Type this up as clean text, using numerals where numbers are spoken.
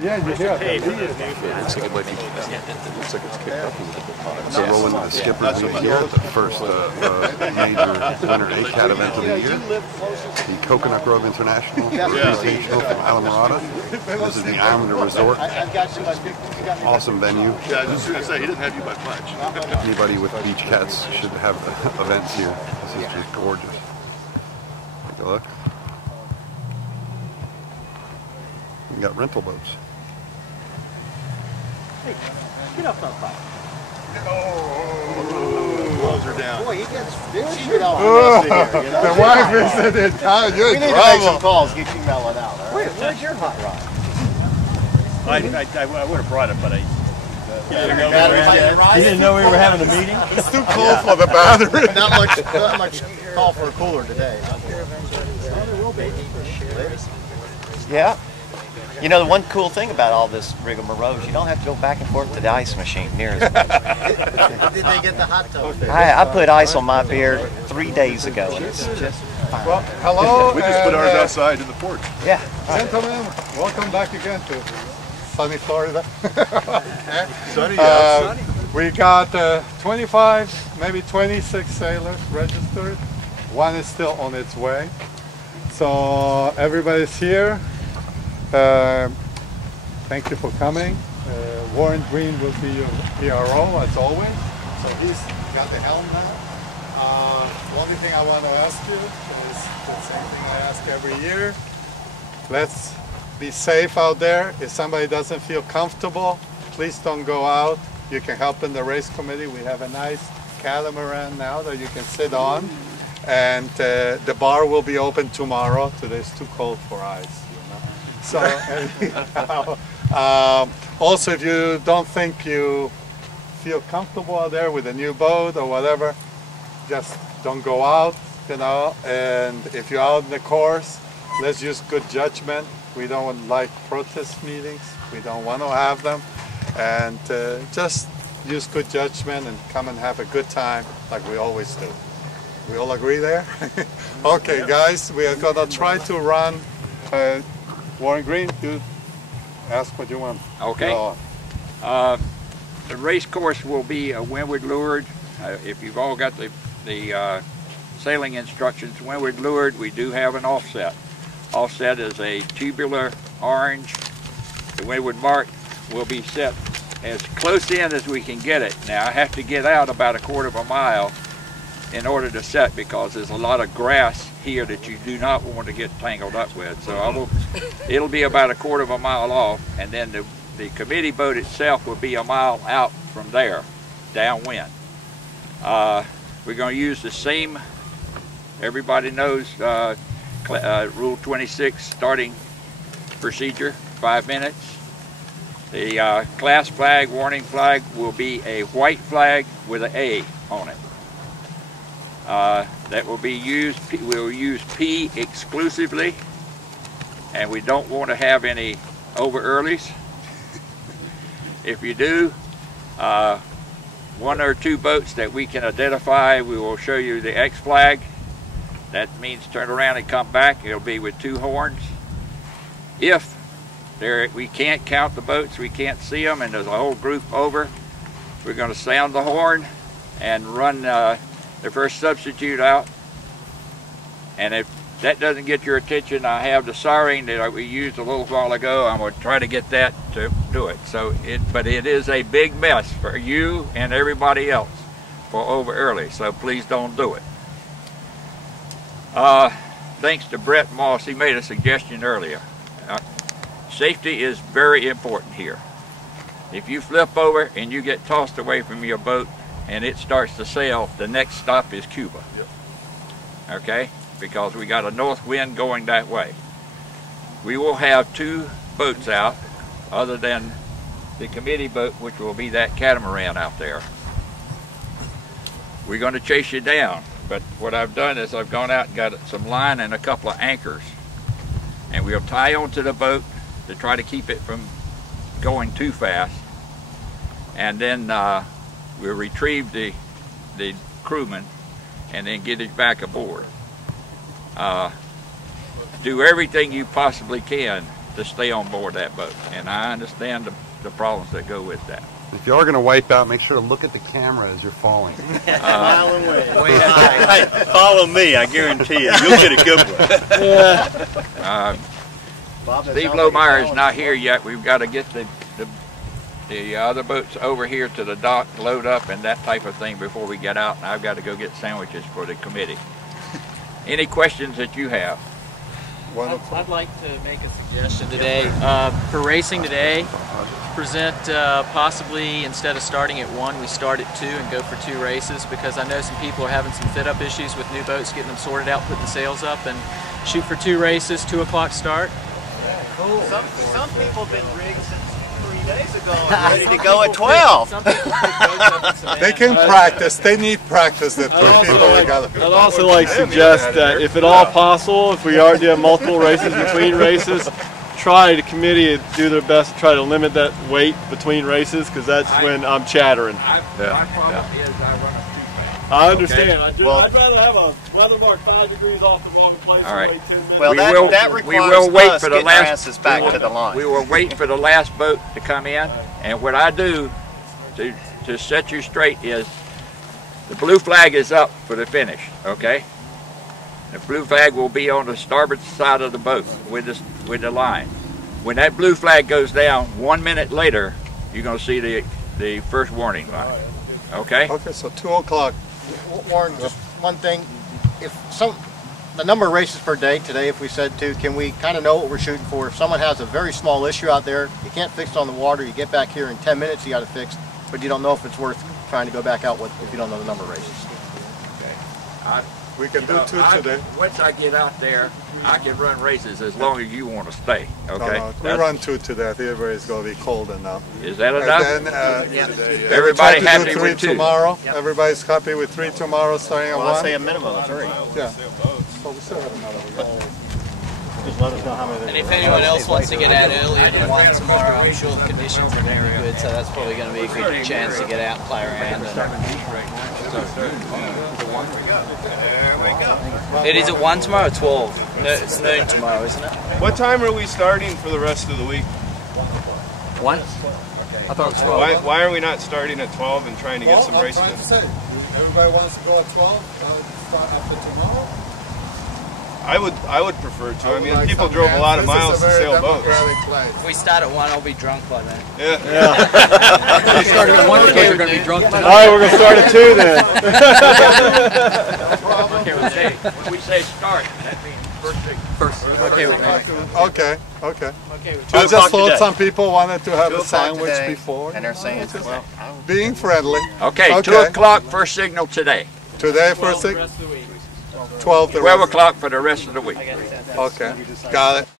Yeah, you hear it. Looks like it might be. Looks like it's kicked up a little bit. So rolling the Scheefer here, the first major winter ACAT event of the year. The Coconut Grove International Invitational from Alamorada. This is the Islander Resort. Awesome venue. Yeah, I was just going to say, he didn't have you by much. Anybody with beach cats should have events here. This is just gorgeous. Take a look. We got rental boats. Hey, get up on top. Gloves are down. Boy, he gets cheated out on here, you know? The wife is in the town. You're in We need to make some calls, get you mellowed out. Right? Where's your hot rod? I would have brought it, but I You didn't know we were having a meeting? It's too cold for the battery. Not much call for a cooler today. Yeah. You know, the one cool thing about all this rigmarole is you don't have to go back and forth to the ice machine near as much. Did they get the hot tub? I put ice on my beer 3 days ago, and it's just fine. Well, hello. We just put ours outside in the porch. Yeah. Gentlemen, welcome back again to sunny Florida. Sunny, yeah. We got 25, maybe 26 sailors registered. One is still on its way. So everybody's here. Thank you for coming. Warren Green will be your PRO as always. So he's got the helm now. The only thing I want to ask you is the same thing I ask every year. Let's be safe out there. If somebody doesn't feel comfortable, please don't go out. You can help in the race committee. We have a nice catamaran now that you can sit on. And the bar will be open tomorrow. Today's too cold for ice. So, also, if you don't think you feel comfortable out there with a new boat or whatever, just don't go out, you know. And if you're out in the course, let's use good judgment. We don't like protest meetings. We don't want to have them. And just use good judgment and come and have a good time like we always do. We all agree there? Okay, guys, we are going to try to run Warren Green, you ask what you want. Okay. The race course will be windward lured. If you've all got the sailing instructions, windward lured, we do have an offset. Offset is a tubular orange. The windward mark will be set as close in as we can get it. Now I have to get out about a quarter of a mile in order to set because there's a lot of grass here that you do not want to get tangled up with. So it'll be about a quarter of a mile off, and then the committee boat itself will be a mile out from there, downwind. We're going to use the same, everybody knows Rule 26 starting procedure, 5 minutes. The class flag, warning flag, will be a white flag with an A on it. That will be used, we'll use P exclusively, and we don't want to have any over earlies. If you do, 1 or 2 boats that we can identify, we will show you the X flag. That means turn around and come back. It'll be with 2 horns. If we can't count the boats, we can't see them, and there's a whole group over, we're going to sound the horn and run the first substitute out. And if that doesn't get your attention, I have the siren that we used a little while ago. I'm going to try to get that to do it. But it is a big mess for you and everybody else for over early, so please don't do it. Thanks to Brett Moss, he made a suggestion earlier. Safety is very important here. If you flip over and you get tossed away from your boat and it starts to sail, the next stop is Cuba. Yep. Okay? Because we got a north wind going that way. We will have 2 boats out other than the committee boat, which will be that catamaran out there. We're going to chase you down, but what I've done is I've gone out and got some line and a couple of anchors, and we'll tie onto the boat to try to keep it from going too fast, and then we'll retrieve the crewman and then get it back aboard. Do everything you possibly can to stay on board that boat, and I understand the problems that go with that. If you are going to wipe out, make sure to look at the camera as you're falling. Hey, follow me, I guarantee you, you'll get a good one. Steve Lohmeyer is not here yet. We've got to get the other boats over here to the dock, load up and that type of thing before we get out, and I've got to go get sandwiches for the committee. Any questions that you have? I'd like to make a suggestion today. For racing today, present possibly instead of starting at 1, we start at 2 and go for 2 races, because I know some people are having some fit-up issues with new boats, getting them sorted out, putting the sails up, and shoot for 2 races, 2 o'clock start. Cool. Some people have been rigged since 3 days ago and ready to go at 12. They can practice. They need practice. That I'd also like to suggest that if at all possible, if we are doing multiple races between races, the committee do their best to try to limit that wait between races, because that's when I'm chattering. My problem is I run a I understand. Okay. I'd rather have a weather mark 5 degrees off the wrong place and wait 10 minutes. Well, that requires us getting our asses back to the line. We will wait for the last boat to come in, and what I do to set you straight is the blue flag is up for the finish, okay? The blue flag will be on the starboard side of the boat with the line. When that blue flag goes down, 1 minute later, you're going to see the first warning line, okay? Okay, so 2 o'clock. Warren, just one thing. If the number of races per day today, if we said 2, can we kind of know what we're shooting for? If someone has a very small issue out there, you can't fix it on the water, you get back here in 10 minutes, you got it fixed, but you don't know if it's worth trying to go back out with if you don't know the number of races. Okay. We can do 2 today. Once I get out there, I can run races as long as you want to stay, okay? No, we run 2 today. I think everybody's going to be cold enough. Is that enough? And then, everybody happy do 3 with 2? Tomorrow. Yep. Everybody's happy with 3 tomorrow, starting at 1? Well, I'll say a minimum of 3. Yeah. But we still have another one. Just let us know how many. And if anyone else wants to get out earlier than 1 tomorrow, I'm sure the conditions are going to be good, so that's probably going to be a good chance to get out and play around. It is at 1 tomorrow or 12? No, it's noon tomorrow, isn't it? What time are we starting for the rest of the week? 1? I thought it was 12. Why are we not starting at 12 and trying to get some races in? Everybody wants to go at 12. Start after tomorrow. I would prefer to. I mean, people drove a lot of miles to sail boats. If we start at 1, I'll be drunk by then. Yeah. If we start at 1, okay, we're going to be drunk tonight. All right, we're going to start at 2 then. Okay, when we say start, that means first. Okay with me. Okay. Okay with I just thought some people wanted to have a sandwich today, before. and they're saying, well, Being friendly. Okay, 2 o'clock first signal today. Today first thing. 12 the 12 o'clock for the rest of the week. Okay, got it.